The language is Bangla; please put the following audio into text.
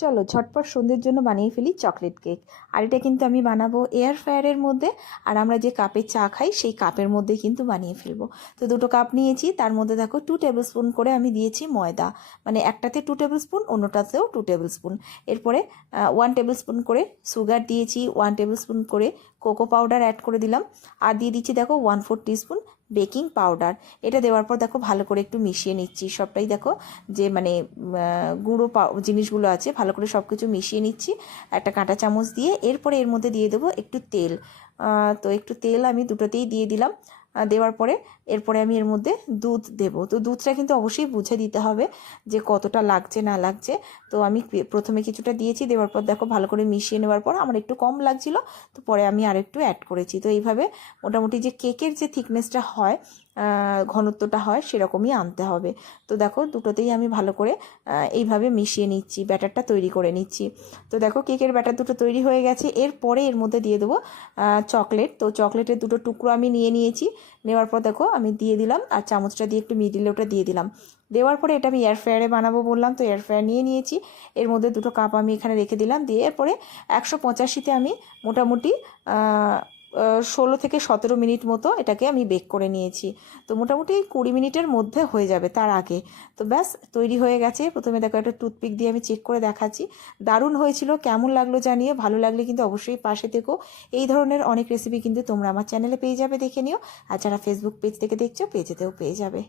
চলো ঝটপট সন্ধ্যের জন্য বানিয়ে ফেলি চকলেট কেক। আর এটা কিন্তু আমি বানাবো এয়ার ফ্রায়ারের মধ্যে, আর আমরা যে কাপে চা খাই সেই কাপের মধ্যে কিন্তু বানিয়ে ফেলবো। তো 2টো কাপ নিয়েছি, তার মধ্যে দেখো 2 টেবিল স্পুন করে আমি দিয়েছি ময়দা, মানে একটাতে 2 টেবিল স্পুন, অন্যটাতেও 2 টেবিল স্পুন। এরপরে 1 টেবিল স্পুন করে সুগার দিয়েছি, 1 টেবিল স্পুন করে কোকো পাউডার অ্যাড করে দিলাম, আর দিয়ে দিচ্ছি দেখো 1/4 টিস্পুন বেকিং পাউডার। এটা দেওয়ার পর দেখো ভালো করে একটু মিশিয়ে নিচ্ছি সবটাই। দেখো যে মানে গুঁড়ো জিনিসগুলো আছে ভালো করে সব কিছু মিশিয়ে নিচ্ছি একটা কাঁটা চামচ দিয়ে। এরপরে এর মধ্যে দিয়ে দেবো একটু তেল। তো একটু তেল আমি দুটোতেই দিয়ে দিলাম। দেওয়ার পরে এরপরে আমি এর মধ্যে দুধ দেব। তো দুধটা কিন্তু অবশ্যই বুঝে দিতে হবে যে কতটা লাগছে না লাগছে। তো আমি প্রথমে কিছুটা দিয়েছি, দেওয়ার পর দেখো ভালো করে মিশিয়ে নেওয়ার পর আমার একটু কম লাগছিল, তো পরে আমি আরেকটু অ্যাড করেছি। তো এইভাবে মোটামুটি যে কেকের যে থিকনেসটা হয়, ঘনত্বটা হয় সেরকমই আনতে হবে। তো দেখো দুটোতেই আমি ভালো করে এইভাবে মিশিয়ে নিচ্ছি, ব্যাটারটা তৈরি করে নিচ্ছি। তো দেখো কেকের ব্যাটার দুটো তৈরি হয়ে গেছে। এরপরে এর মধ্যে দিয়ে দেবো চকলেট। তো চকলেটের 2টো টুকরো আমি নিয়েছি। নেওয়ার পর দেখো আমি দিয়ে দিলাম, আর চামচটা দিয়ে একটু মিডিলে ওটা দিয়ে দিলাম। দেওয়ার পরে এটা আমি এয়ার ফ্রায়ারে বানাবো বললাম, তো এয়ার ফ্রায়ার নিয়েছি। এর মধ্যে 2টো কাপ আমি এখানে রেখে দিলাম। দিয়ে এরপরে 185-তে আমি মোটামুটি 16 থেকে 17 মিনিট মতো এটাকে আমি বেক করে নিয়েছি। তো মোটামুটি 20 মিনিটের মধ্যে হয়ে যাবে, তার আগে। তো ব্যাস তৈরি হয়ে গেছে। প্রথমে দেখো একটা টুথপিক দিয়ে আমি চেক করে দেখাচ্ছি। দারুণ হয়েছিল, কেমন লাগলো জানিয়ে। ভালো লাগলে কিন্তু অবশ্যই পাশে থেকো। এই ধরনের অনেক রেসিপি কিন্তু তোমরা আমার চ্যানেলে পেয়ে যাবে, দেখে নিও। আর যারা ফেসবুক পেজ থেকে দেখছো, পেজেতেও পেয়ে যাবে।